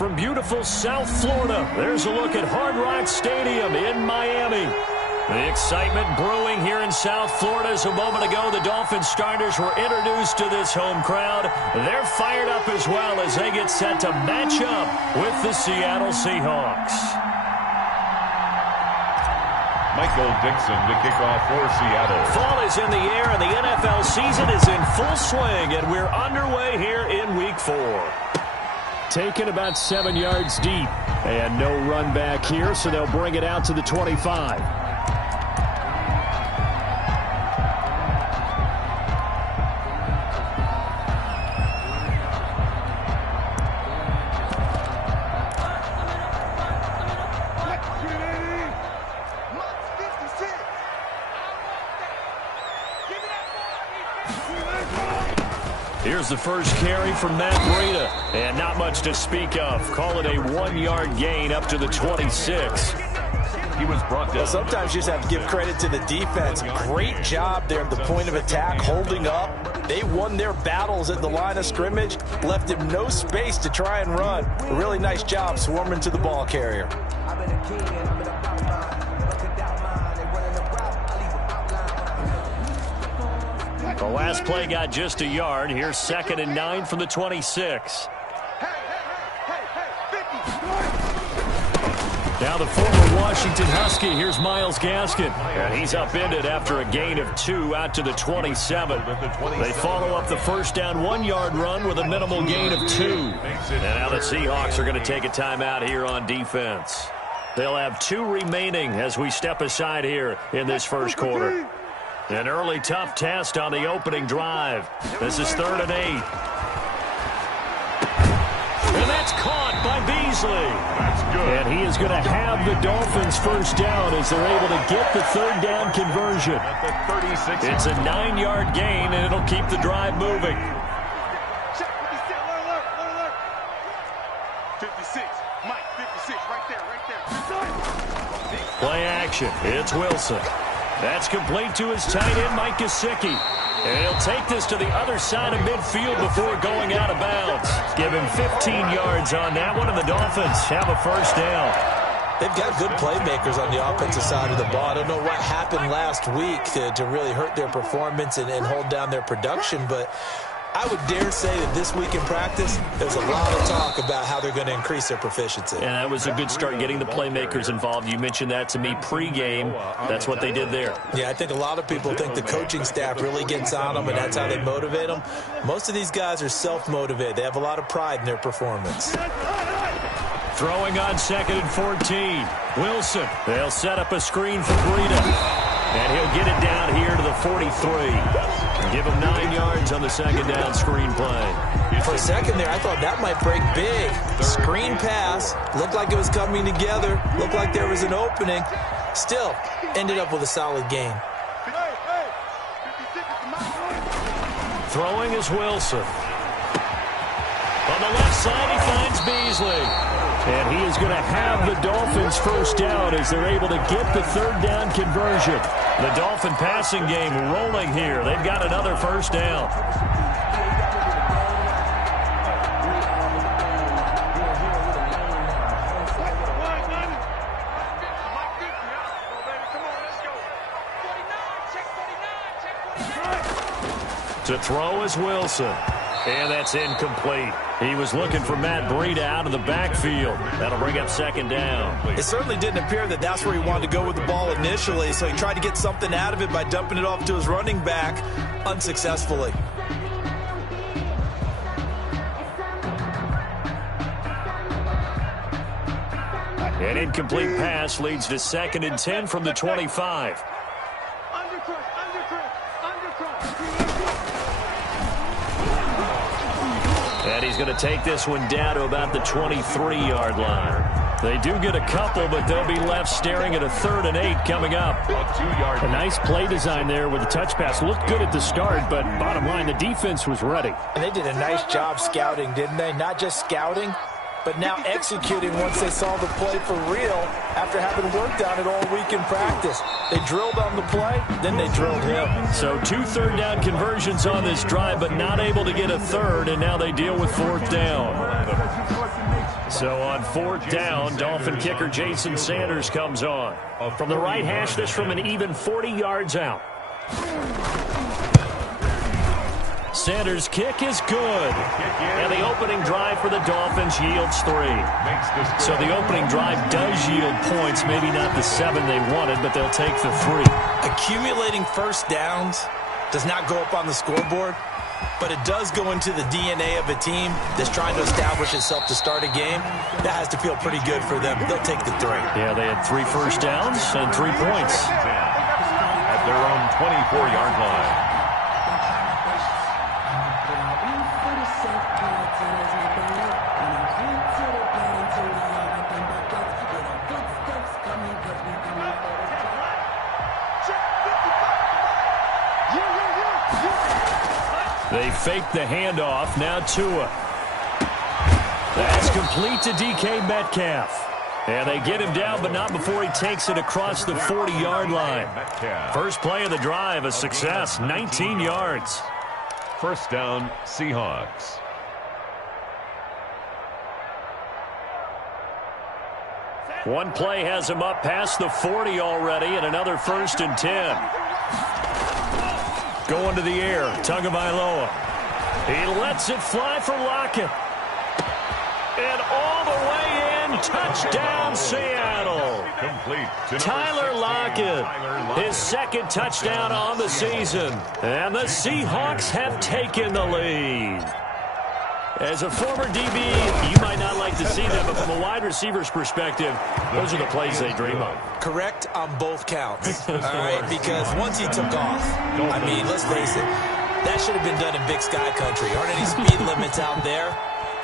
from beautiful South Florida. There's a look at Hard Rock Stadium in Miami. The excitement brewing here in South Florida as a moment ago the Dolphins starters were introduced to this home crowd. They're fired up as well as they get set to match up with the Seattle Seahawks. Michael Dixon to kick off for Seattle. Fall is in the air and the NFL season is in full swing, and we're underway here in Week 4. Taken about 7 yards deep, and no run back here, so they'll bring it out to the 25. Here's the first carry from Matt Breida, and not much to speak of. Call it a 1-yard gain up to the 26. He was brought down. Well, sometimes you just have to give credit to the defense. Great job there at the point of attack, holding up. They won their battles at the line of scrimmage, left him no space to try and run. A really nice job swarming to the ball carrier. The last play got just a yard. Here's 2nd and 9 from the 26. Now the former Washington Husky. Here's Myles Gaskin. And he's upended after a gain of 2 out to the 27. They follow up the first down 1-yard run with a minimal gain of 2. And now the Seahawks are going to take a timeout here on defense. They'll have 2 remaining as we step aside here in this first quarter. An early tough test on the opening drive. This is 3rd and 8. And that's caught by Beasley. That's good. And he is going to have the Dolphins first down as they're able to get the 3rd down conversion. At the 36. It's a 9-yard gain, and it'll keep the drive moving. 56. Mike, 56, right there. Play action. It's Wilson. That's complete to his tight end, Mike Gesicki. And he'll take this to the other side of midfield before going out of bounds. Give him 15 yards on that one, and the Dolphins have a first down. They've got good playmakers on the offensive side of the ball. I don't know what happened last week to really hurt their performance and hold down their production, but I would dare say that this week in practice, there's a lot of talk about how they're going to increase their proficiency. And that was a good start getting the playmakers involved. You mentioned that to me pregame. That's what they did there. Yeah, I think a lot of people think the coaching staff really gets on them, and that's how they motivate them. Most of these guys are self-motivated. They have a lot of pride in their performance. Throwing on 2nd and 14. Wilson. They'll set up a screen for Breida. And he'll get it down here to the 43. Give him 9 yards on the 2nd down screen play. For a second there, I thought that might break big. Screen pass. Looked like it was coming together. Looked like there was an opening. Still, ended up with a solid gain. Throwing is Wilson. On the left side, he finds Beasley. And he is going to have the Dolphins first down as they're able to get the 3rd down conversion. The Dolphin passing game rolling here. They've got another first down. To throw is Wilson. And that's incomplete. He was looking for Matt Breida out of the backfield. That'll bring up 2nd down. It certainly didn't appear that that's where he wanted to go with the ball initially, so he tried to get something out of it by dumping it off to his running back unsuccessfully. An incomplete pass leads to 2nd and 10 from the 25. And he's going to take this one down to about the 23-yard line. They do get a couple, but they'll be left staring at a 3rd and 8 coming up. A nice play design there with the touch pass. Looked good at the start, but bottom line, the defense was ready. And they did a nice job scouting, didn't they? Not just scouting, but now executing once they saw the play for real after having worked on it all week in practice. They drilled on the play, then they drilled him. So 2 third down conversions on this drive, but not able to get a 3rd, and now they deal with 4th down. So on 4th down, Dolphin kicker Jason Sanders comes on. From the right hash, this from an even 40 yards out. Sanders' kick is good. And the opening drive for the Dolphins yields 3. So the opening drive does yield points, maybe not the 7 they wanted, but they'll take the 3. Accumulating first downs does not go up on the scoreboard, but it does go into the DNA of a team that's trying to establish itself to start a game. That has to feel pretty good for them. They'll take the 3. Yeah, they had 3 first downs and 3 points. At their own 24-yard line. They fake the handoff. Now Tua. That's complete to DK Metcalf. And they get him down, but not before he takes it across the 40-yard line. First play of the drive, a success, 19 yards. First down, Seahawks. One play has him up past the 40 already, and another 1st and 10. Going to the air, Tagovailoa. He lets it fly for Lockett. And all the way in, touchdown Seattle. Tyler Lockett, his 2nd touchdown on the season. And the Seahawks have taken the lead. As a former DB, you might not like to see that, but from a wide receiver's perspective, those are the plays they dream of. Correct on both counts, all right? Because once he took off, I mean, let's face it, that should have been done in Big Sky Country. Aren't any speed limits out there?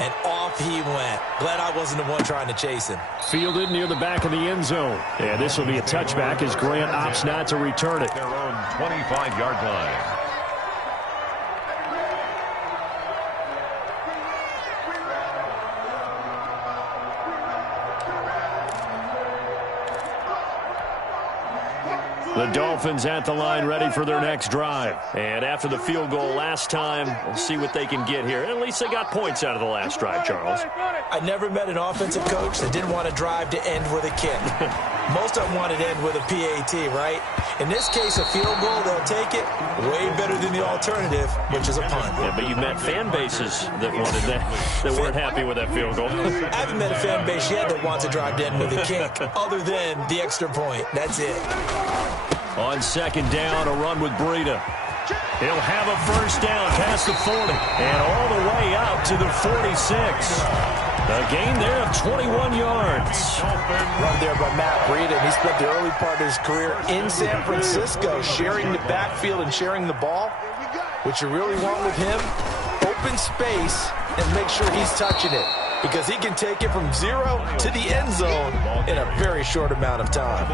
And off he went. Glad I wasn't the one trying to chase him. Fielded near the back of the end zone. And this will be a touchback as Grant opts not to return it. Their own 25-yard line. The Dolphins at the line ready for their next drive. And after the field goal last time, we'll see what they can get here. At least they got points out of the last drive, Charles. I never met an offensive coach that didn't want to drive to end with a kick. Most of them wanted to end with a PAT, right? In this case, a field goal, they'll take it. Way better than the alternative, which is a punt. Yeah, but you've met fan bases that wanted that weren't happy with that field goal. I haven't met a fan base yet that wants to drive to end with a kick, other than the extra point. That's it. On 2nd down, a run with Breida. He'll have a first down past the 40 and all the way out to the 46. A gain there of 21 yards. Run there by Matt Breida, and he spent the early part of his career in San Francisco sharing the backfield and sharing the ball. What you really want with him, open space and make sure he's touching it, because he can take it from 0 to the end zone in a very short amount of time.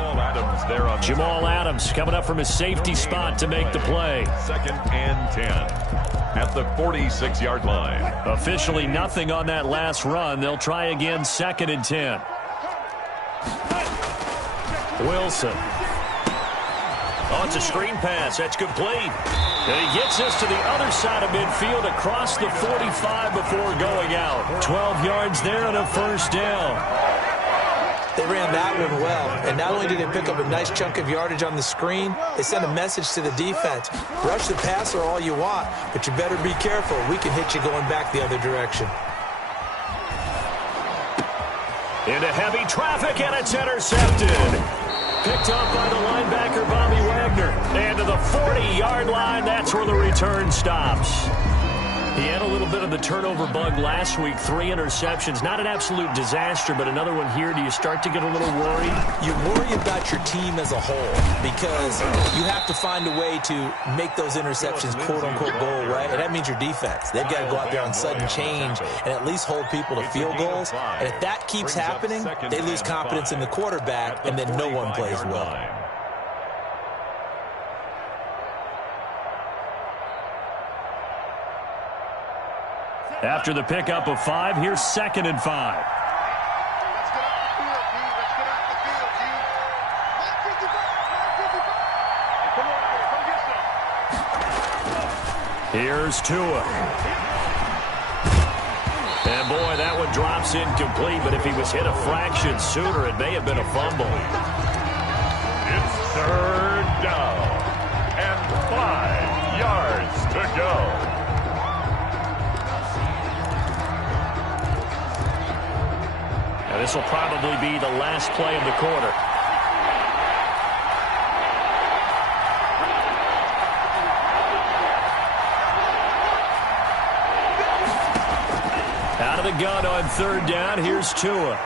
Jamal Adams coming up from his safety spot to make the play. 2nd and 10 at the 46-yard line. Officially nothing on that last run. They'll try again 2nd and 10. Wilson. Oh, it's a screen pass. That's complete. And he gets us to the other side of midfield across the 45 before going out. 12 yards there and a first down. They ran that one well, and not only did they pick up a nice chunk of yardage on the screen, they sent a message to the defense. Rush the passer all you want, but you better be careful. We can hit you going back the other direction. Into heavy traffic, and it's intercepted. Picked up by the linebacker, Bobby Wagner. And to the 40-yard line, that's where the return stops. He had a little bit of the turnover bug last week, 3 interceptions. Not an absolute disaster, but another one here. Do you start to get a little worried? You worry about your team as a whole, because you have to find a way to make those interceptions quote-unquote goal, right? And that means your defense. They've got to go out there on sudden change and at least hold people to field goals. And if that keeps happening, they lose confidence in the quarterback, and then no one plays well. After the pickup of 5, here's 2nd and 5. Let's get off the field, G. Let's get off the field, G. Mark 55. Come on, come get some. Here's Tua. And boy, that one drops pass incomplete, but if he was hit a fraction sooner, it may have been a fumble. It's third down and 5 yards to go. Now this will probably be the last play of the quarter. Out of the gun on third down. Here's Tua.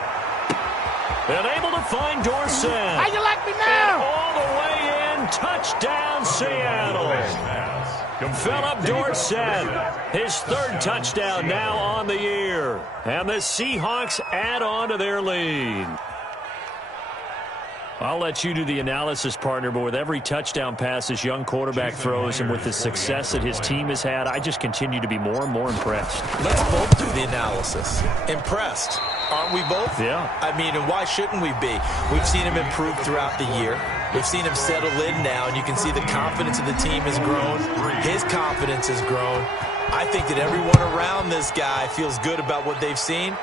And able to find Dorsett. How you like me now? And all the way in. Touchdown, Seattle. Philip Dorsett. His third touchdown now on the year. And the Seahawks add on to their lead. I'll let you do the analysis, partner, but with every touchdown pass this young quarterback throws and with the success that his team has had, I just continue to be more and more impressed. Let's both do the analysis. Impressed. Aren't we both? Yeah. I mean, and why shouldn't we be? We've seen him improve throughout the year. We've seen him settle in now, and you can see the confidence of the team has grown. His confidence has grown. I think that everyone around this guy feels good about what they've seen.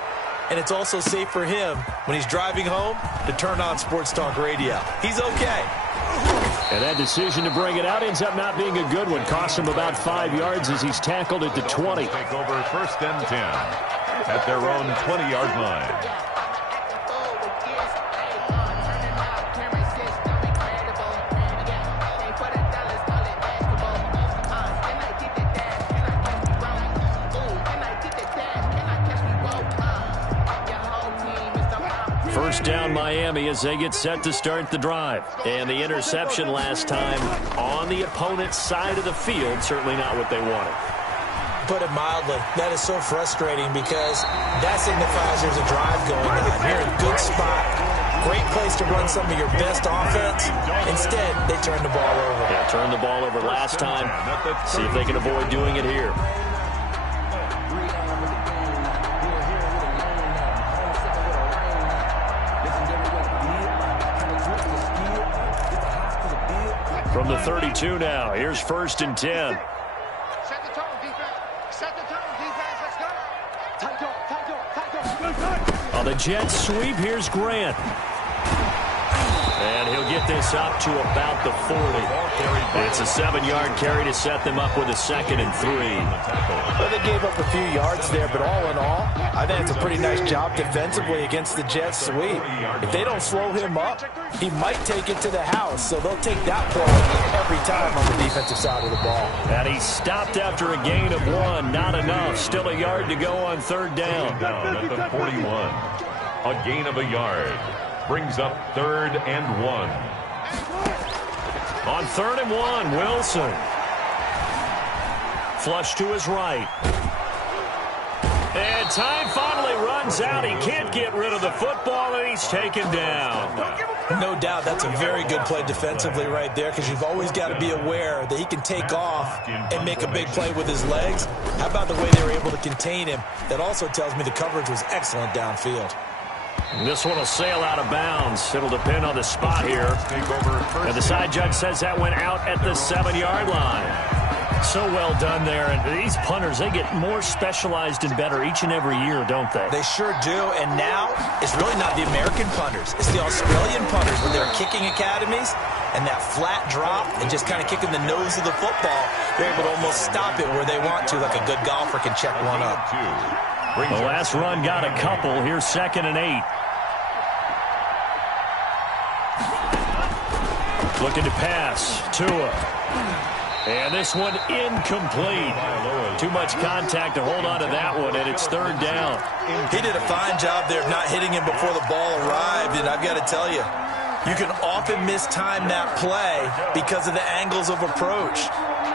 And it's also safe for him when he's driving home to turn on Sports Talk Radio. He's okay. And that decision to bring it out ends up not being a good one. Cost him about 5 yards as he's tackled at the 20. Take over first and 10 at their own 20-yard line. First down Miami as they get set to start the drive. And the interception last time on the opponent's side of the field, certainly not what they wanted. Put it mildly, that is so frustrating because that signifies there's a drive going on. You're in a good spot, great place to run some of your best offense. Instead, they turn the ball over. Yeah, turned the ball over last time. See if they can avoid doing it here. From the 32 now, here's first and 10. Set the tone, defense. Set the tone, defense. Let's go. Time. On the Jets sweep, here's Grant. And he'll get this up to about the 40. It's a 7-yard carry to set them up with a 2nd and 3. Well, they gave up a few yards there, but all in all, I think it's a pretty nice job defensively against the Jets sweep. If they don't slow him up, he might take it to the house, so they'll take that point every time on the defensive side of the ball. And he stopped after a gain of 1. Not enough. Still a yard to go on third down. Down at the 41. A gain of a yard. Brings up 3rd and 1. On 3rd and 1, Wilson. Flush to his right. And time finally runs out. He can't get rid of the football, and he's taken down. No doubt that's a very good play defensively right there because you've always got to be aware that he can take off and make a big play with his legs. How about the way they were able to contain him? That also tells me the coverage was excellent downfield. And this one will sail out of bounds. It'll depend on the spot here. And the side judge says that went out at the 7-yard line. So well done there. And these punters, they get more specialized and better each and every year, don't they? They sure do. And now it's really not the American punters. It's the Australian punters with their kicking academies and that flat drop and just kind of kicking the nose of the football. They're able to almost stop it where they want to, like a good golfer can check one up. The last run got a couple. Here's 2nd and 8. Looking to pass. Tua. And this one incomplete. Too much contact to hold on to that one, and it's 3rd down. He did a fine job there of not hitting him before the ball arrived, and I've got to tell you, you can often mistime that play because of the angles of approach.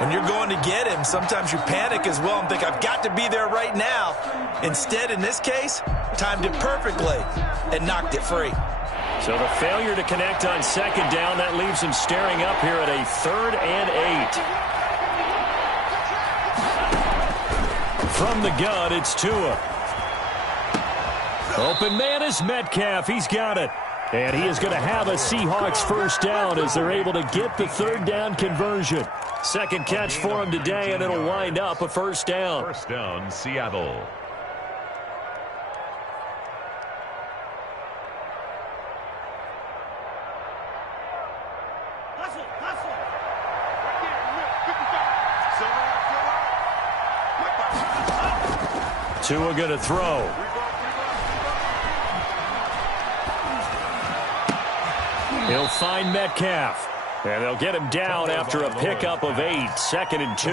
When you're going to get him, sometimes you panic as well and think, I've got to be there right now. Instead, in this case, timed it perfectly and knocked it free. So the failure to connect on 2nd down, that leaves him staring up here at a 3rd and 8. From the gun, it's Tua. Open man is Metcalf. He's got it. And he is going to have a Seahawks first down as they're able to get the 3rd down conversion. 2nd catch for him today, and it'll wind up a first down. First down, Seattle. Tua going to throw. He'll find Metcalf. And they'll get him down after a pickup of 8. 2nd and 2.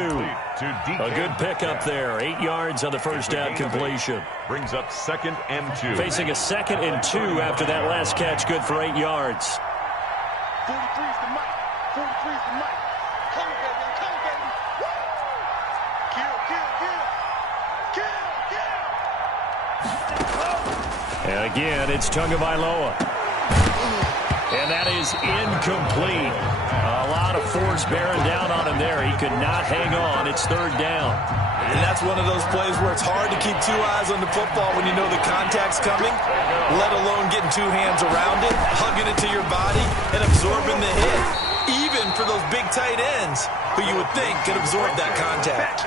A good pickup there. 8 yards on the first down completion. Brings up 2nd and 2. Facing a 2nd and 2 after that last catch. Good for 8 yards. 43's the mic. 43's the mic. Come baby, come baby. Woo! Kill, kill, kill. Kill, kill. And again, it's Tagovailoa. And that is incomplete. A lot of force bearing down on him there. He could not hang on. It's 3rd down. And that's one of those plays where it's hard to keep 2 eyes on the football when you know the contact's coming, let alone getting 2 hands around it, hugging it to your body, and absorbing the hit. Even for those big tight ends who you would think could absorb that contact.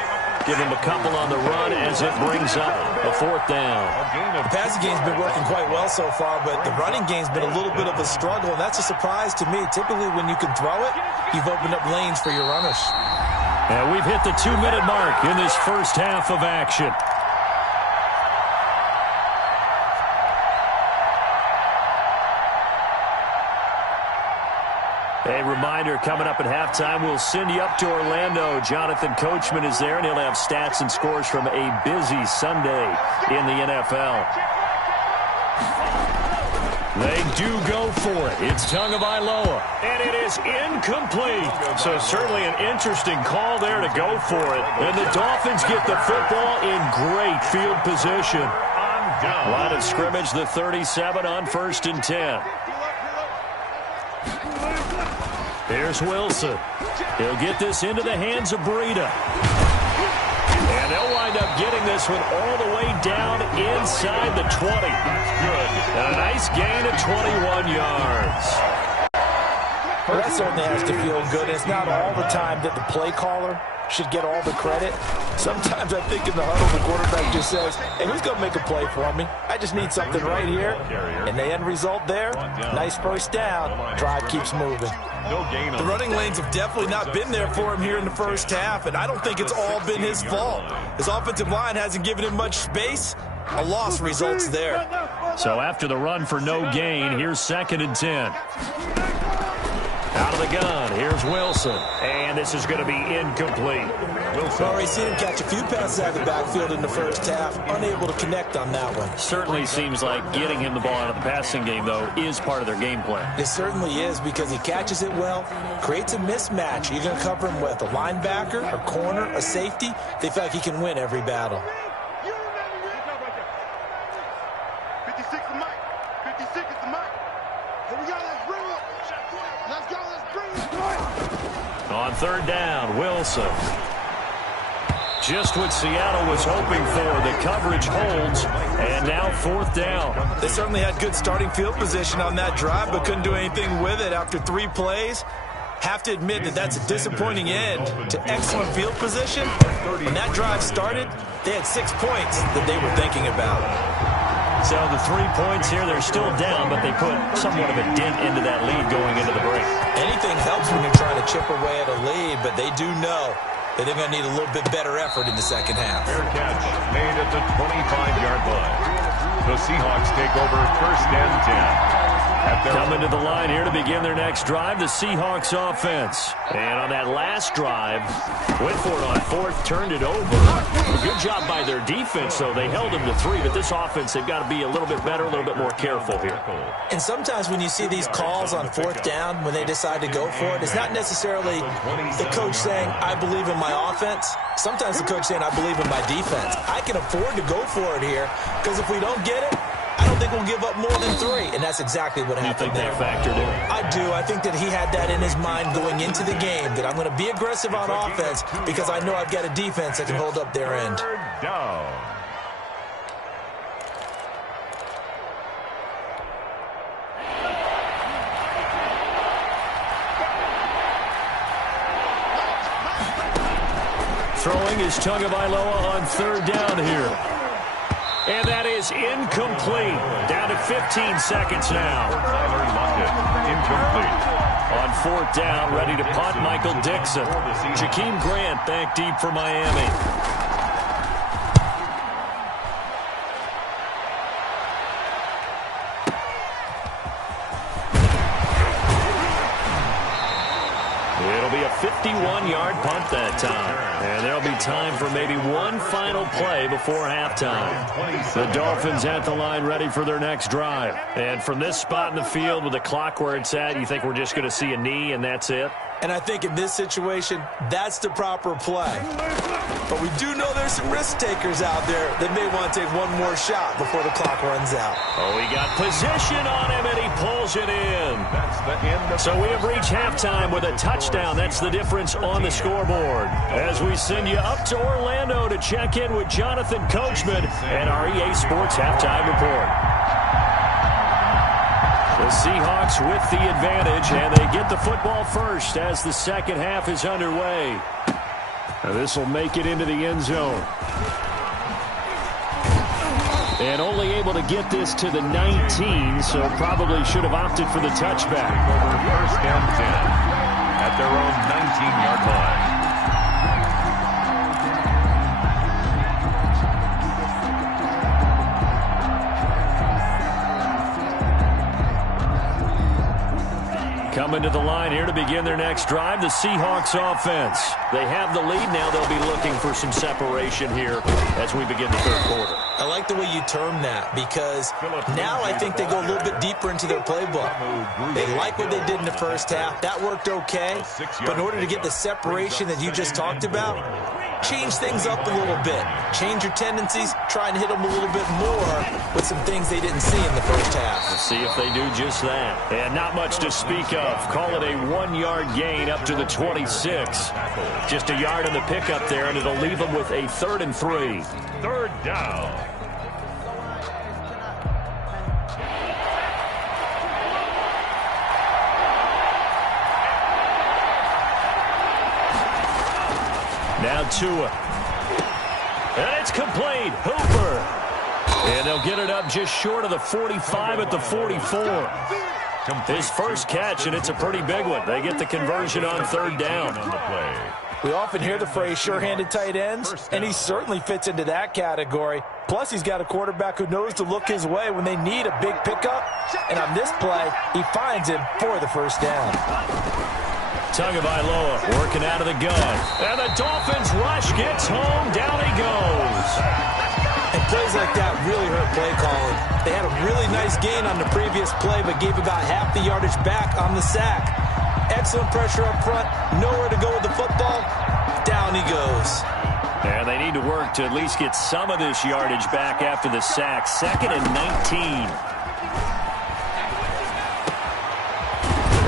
Give him a couple on the run as it brings up a 4th down. The passing game's been working quite well so far, but the running game's been a little bit of a struggle, and that's a surprise to me. Typically, when you can throw it, you've opened up lanes for your runners. And we've hit the 2-minute mark in this first half of action. A reminder, coming up at halftime, we'll send you up to Orlando. Jonathan Coachman is there, and he'll have stats and scores from a busy Sunday in the NFL. They do go for it. It's Tagovailoa, and it is incomplete. So certainly an interesting call there to go for it. And the Dolphins get the football in great field position. Line of scrimmage, the 37 on 1st and 10. Here's Wilson. He'll get this into the hands of Breida. And they'll wind up getting this one all the way down inside the 20. Good. And a nice gain of 21 yards. Well, that certainly has to feel good. It's not all the time that the play caller should get all the credit. Sometimes I think in the huddle, the quarterback just says, hey, who's going to make a play for me? I just need something right here. And the end result there, nice first down. Drive keeps moving. The running lanes have definitely not been there for him here in the first half, and I don't think it's all been his fault. His offensive line hasn't given him much space. A loss results there. So after the run for no gain, here's 2nd and 10. Out of the gun, here's Wilson. And this is going to be incomplete. Wilson. Already seen him catch a few passes out of the backfield in the first half. Unable to connect on that one. Certainly seems like getting him the ball out of the passing game, though, is part of their game plan. It certainly is because he catches it well, creates a mismatch. You're going to cover him with a linebacker, a corner, a safety. They feel like he can win every battle. 56 is the mic. 56 is the mic. Here we go. Let's bring it. Let's go. Let's bring it. On 3rd down, Wilson. Just what Seattle was hoping for. The coverage holds, and now 4th down. They certainly had good starting field position on that drive, but couldn't do anything with it after 3 plays. Have to admit that that's a disappointing end to excellent field position. When that drive started, they had 6 points that they were thinking about. So the 3 points here, they're still down, but they put somewhat of a dent into that lead going into the break. Anything helps when you're trying to chip away at a lead, but they do know that they're going to need a little bit better effort in the second half. Fair catch made at the 25-yard line. The Seahawks take over 1st and 10. Coming to the line here to begin their next drive, the Seahawks offense. And on that last drive, went for it on 4th, turned it over. A good job by their defense, though. They held them to 3, but this offense, they've got to be a little bit better, a little bit more careful here. And sometimes when you see these calls on 4th down, when they decide to go for it, it's not necessarily the coach saying, I believe in my offense. Sometimes the coach saying, I believe in my defense. I can afford to go for it here, because if we don't get it, I don't think we'll give up more than 3, and that's exactly what happened there. You think that factored in? I do. I think that he had that in his mind going into the game, that I'm going to be aggressive on offense because I know I've got a defense that can hold up their end. 3rd down. Throwing is Tagovailoa on 3rd down here. And that is incomplete. Down to 15 seconds now. Tyler Lockett, incomplete. On 4th down, ready to punt, Michael Dixon. Jakeem Grant back deep for Miami. 51-yard punt that time. And there'll be time for maybe one final play before halftime. The Dolphins at the line ready for their next drive. And from this spot in the field with the clock where it's at, you think we're just going to see a knee and that's it? And I think in this situation, that's the proper play. But we do know there's some risk takers out there that may want to take one more shot before the clock runs out. Oh, he got position on him, and he pulls it in. That's the end of So we have reached halftime with a touchdown. That's the difference on the scoreboard. As we send you up to Orlando to check in with Jonathan Coachman and our EA Sports Halftime Report. The Seahawks with the advantage, and they get the football first as the second half is underway. Now this will make it into the end zone. And only able to get this to the 19, so probably should have opted for the touchback. over first and 10 at their own 19-yard line. Coming to the line here to begin their next drive, the Seahawks offense. They have the lead. Now they'll be looking for some separation here as we begin the third quarter. I like the way you term that because now I think they go a little bit deeper into their playbook. They like what they did in the first half. That worked okay. But in order to get the separation that you just talked about, change things up a little bit. Change your tendencies. Try and hit them a little bit more with some things they didn't see in the first half. Let's see if they do just that. And not much to speak of. Call it a 1-yard gain up to the 26. Just a yard on the pickup there, and it'll leave them with a 3rd and 3. Third down. Now Tua. And it's complete. Hooper. And they'll get it up just short of the 45 at the 44. His first catch, and it's a pretty big one. They get the conversion on third down. We often hear the phrase sure-handed tight ends, and he certainly fits into that category. Plus, he's got a quarterback who knows to look his way when they need a big pickup. And on this play, he finds him for the first down. Tagovailoa working out of the gun. And the Dolphins rush gets home. Down he goes. And plays like that really hurt play calling. They had a really nice gain on the previous play, but gave about half the yardage back on the sack. Excellent pressure up front. Nowhere to go with the football. Down he goes. And they need to work to at least get some of this yardage back after the sack. 2nd and 19.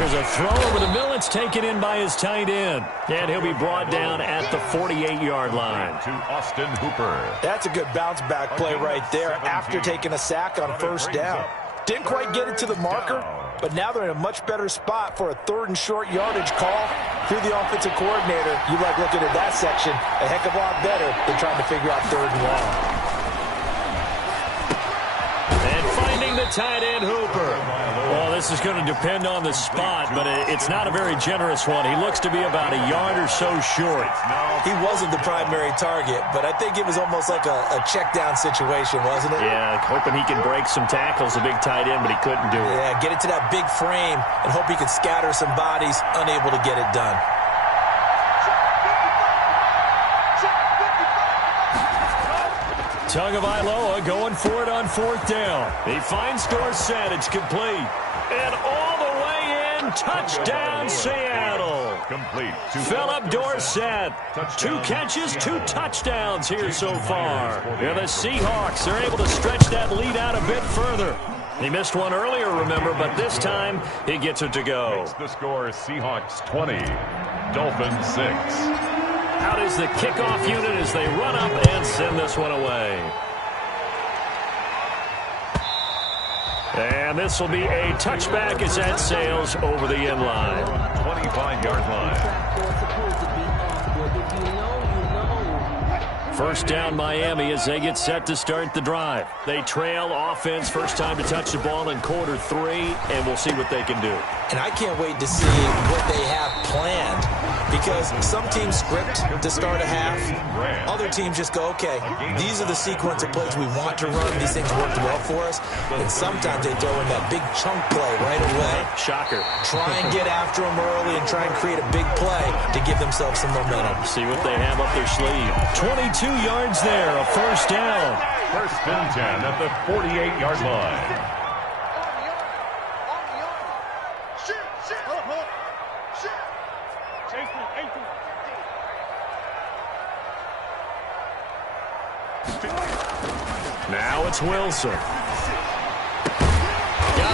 There's a throw over the middle. It's taken in by his tight end. And he'll be brought down at the 48-yard line. To Austin Hooper. That's a good bounce-back play right there after taking a sack on first down. Didn't quite get it to the marker, but now they're in a much better spot for a 3rd and short yardage call. Through the offensive coordinator, you like looking at that section a heck of a lot better than trying to figure out 3rd and long. And finding the tight end, Hooper. Well, this is going to depend on the spot, but it's not a very generous one. He looks to be about a yard or so short. He wasn't the primary target, but I think it was almost like a check-down situation, wasn't it? Yeah, hoping he can break some tackles, a big tight end, but he couldn't do it. Yeah, get it to that big frame and hope he can scatter some bodies, unable to get it done. Tagovailoa going for it on 4th down. He finds Dorsett. It's complete. And all the way in. Touchdown, Seattle. Complete. Philip Dorsett. 2 catches, 2 touchdowns here so far. And the Seahawks are able to stretch that lead out a bit further. He missed one earlier, remember, but this time he gets it to go. Makes the score Seahawks 20, Dolphins 6. Out is the kickoff unit as they run up and send this one away. And this will be a touchback as that sails over the end line. 25-yard line. First down Miami as they get set to start the drive. They trail offense, first time to touch the ball in quarter 3, and we'll see what they can do. And I can't wait to see what they have planned. because some teams script to start a half. Other teams just go, okay, these are the sequence of plays we want to run. These things worked well for us. And sometimes they throw in that big chunk play right away. Shocker. Try and get after them early and try and create a big play to give themselves some momentum. See what they have up their sleeve. 22 yards there, a first down. First and 10 at the 48-yard line. Now it's Wilson. Got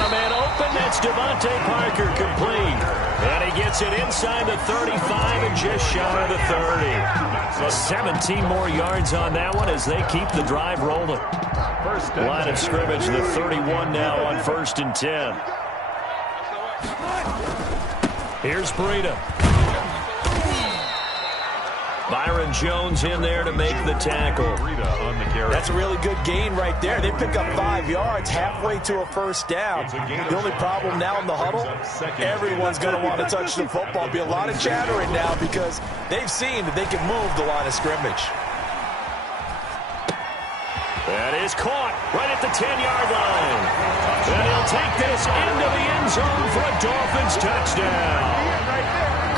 a man open. That's Devontae Parker complete. And he gets it inside the 35 and just shy of the 30. 17 more yards on that one as they keep the drive rolling. Line of scrimmage, the 31 now on 1st and 10. Here's Breida. Byron Jones in there to make the tackle. That's a really good gain right there. They pick up 5 yards halfway to a first down. The only problem now in the huddle, everyone's going to want to touch the football. Be a lot of chattering now because they've seen that they can move the line of scrimmage. That is caught right at the 10-yard line. And he'll take this into the end zone for a Dolphins touchdown.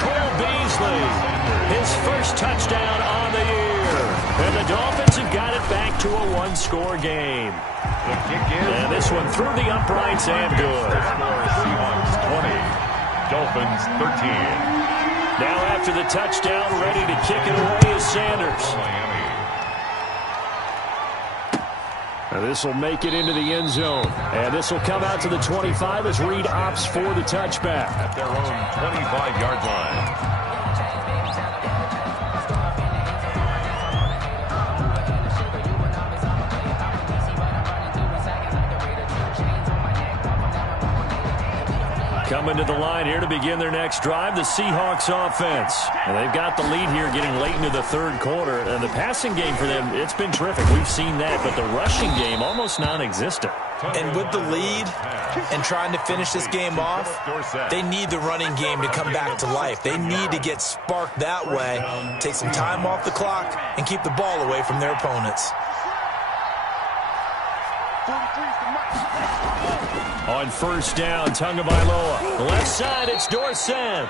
Cole Beasley, his first touchdown on the year. And the Dolphins have got it back to a one-score game. And this one through the uprights and good. Seahawks 20, Dolphins 13. Now after the touchdown, ready to kick it away is Sanders. Now this will make it into the end zone. And this will come out to the 25 as Reed opts for the touchback. At their own 25-yard line. Coming to the line here to begin their next drive, the Seahawks offense. And they've got the lead here getting late into the third quarter. And the passing game for them, it's been terrific. We've seen that. But the rushing game, almost non-existent. And with the lead and trying to finish this game off, they need the running game to come back to life. They need to get sparked that way, take some time off the clock, and keep the ball away from their opponents. On first down, Tagovailoa. Left side, it's Dorsett.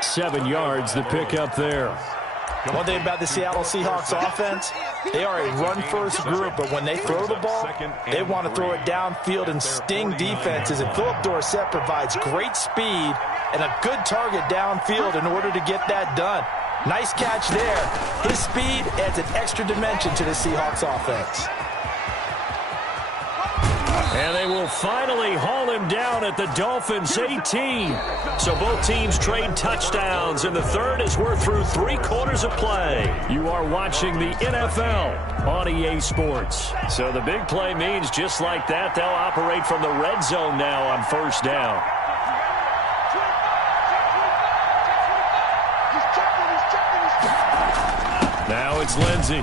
7 yards, the pickup there. One thing about the Seattle Seahawks offense, they are a run-first group, but when they throw the ball, they want to throw it downfield and sting defenses. And Philip Dorsett provides great speed and a good target downfield in order to get that done. Nice catch there. His speed adds an extra dimension to the Seahawks offense. And they will finally haul him down at the Dolphins' 18. So both teams trade touchdowns, and the third as we're through 3 quarters of play. You are watching the NFL on EA Sports. So the big play means just like that, they'll operate from the red zone now on first down. Now it's Lindsey.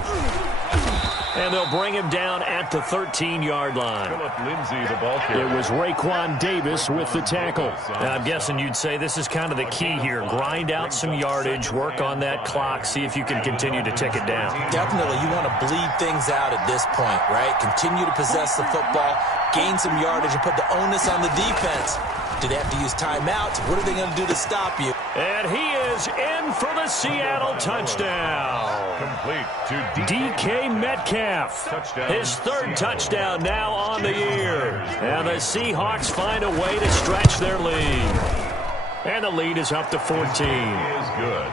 And they'll bring him down at the 13-yard line. Philip Lindsay, the ball carrier. It was Raekwon Davis with the tackle. And I'm guessing you'd say this is kind of the key here. Grind out some yardage, work on that clock, see if you can continue to tick it down. Definitely, you want to bleed things out at this point, right? Continue to possess the football, gain some yardage, and put the onus on the defense. Do they have to use timeouts? What are they going to do to stop you? And he is in for the Seattle touchdown. Complete to DK Metcalf. Touchdown. His third touchdown now on the year. And the Seahawks find a way to stretch their lead. And the lead is up to 14. Is good.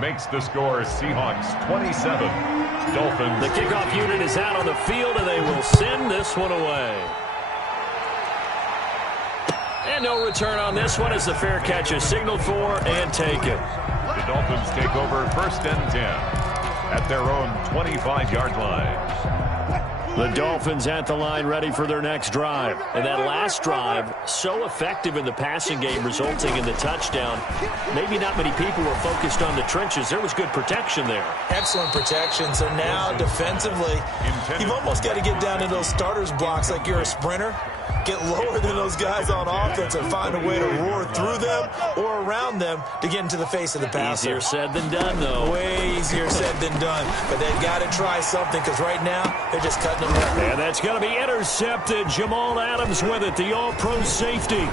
Makes the score Seahawks 27. Dolphins. The kickoff unit is out on the field, and they will send this one away. And no return on this one as the fair catch is signaled for and taken. The Dolphins take over first and 10 at their own 25-yard line. The Dolphins at the line, ready for their next drive. And that last drive, so effective in the passing game, resulting in the touchdown. Maybe not many people were focused on the trenches. There was good protection there. Excellent protection. So now, defensively, you've almost got to get down to those starters blocks like you're a sprinter. Get lower than those guys on offense and find a way to roar through them or around them to get into the face of the passer. Easier said than done, though. Way easier said than done. But they've got to try something because right now they're just cutting them up. And that's going to be intercepted. Jamal Adams with it, the all-pro safety.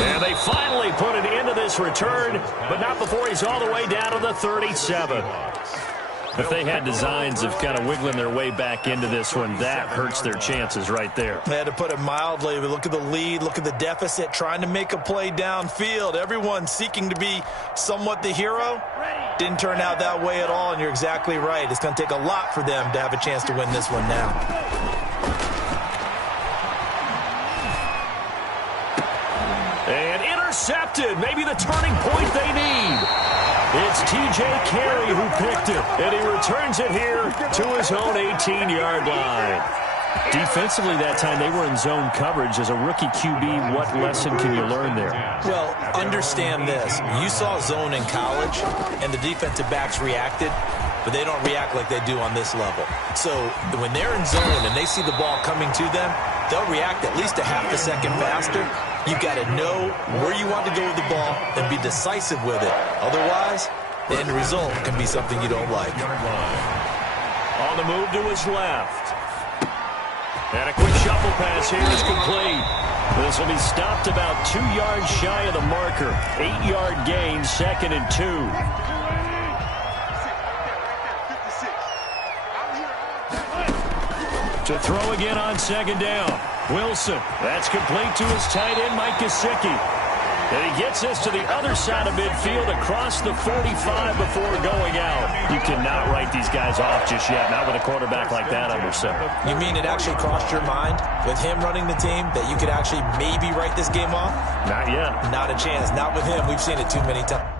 And they finally put it into this return, but not before he's all the way down to the 37. If they had designs of kind of wiggling their way back into this one, that hurts their chances right there. They had to put it mildly, but look at the lead, look at the deficit, trying to make a play downfield. Everyone seeking to be somewhat the hero. Didn't turn out that way at all, and you're exactly right. It's going to take a lot for them to have a chance to win this one now. And intercepted, maybe the turning point they need. It's T.J. Carey who picked it, and he returns it here to his own 18-yard line. Defensively that time, they were in zone coverage. As a rookie QB, what lesson can you learn there? Well, understand this. You saw zone in college, and the defensive backs reacted, but they don't react like they do on this level. So when they're in zone and they see the ball coming to them, they'll react at least a half a second faster. You've got to know where you want to go with the ball and be decisive with it. Otherwise, the end result can be something you don't like. On the move to his left. And a quick shuffle pass here is complete. This will be stopped about 2 yards shy of the marker. 8-yard gain, 2nd and 2. To throw again on 2nd down. Wilson, that's complete to his tight end, Mike Gesicki. And he gets us to the other side of midfield across the 45 before going out. You cannot write these guys off just yet, not with a quarterback like that under center. You mean it actually crossed your mind with him running the team that you could actually maybe write this game off? Not yet. Not a chance. Not with him. We've seen it too many times.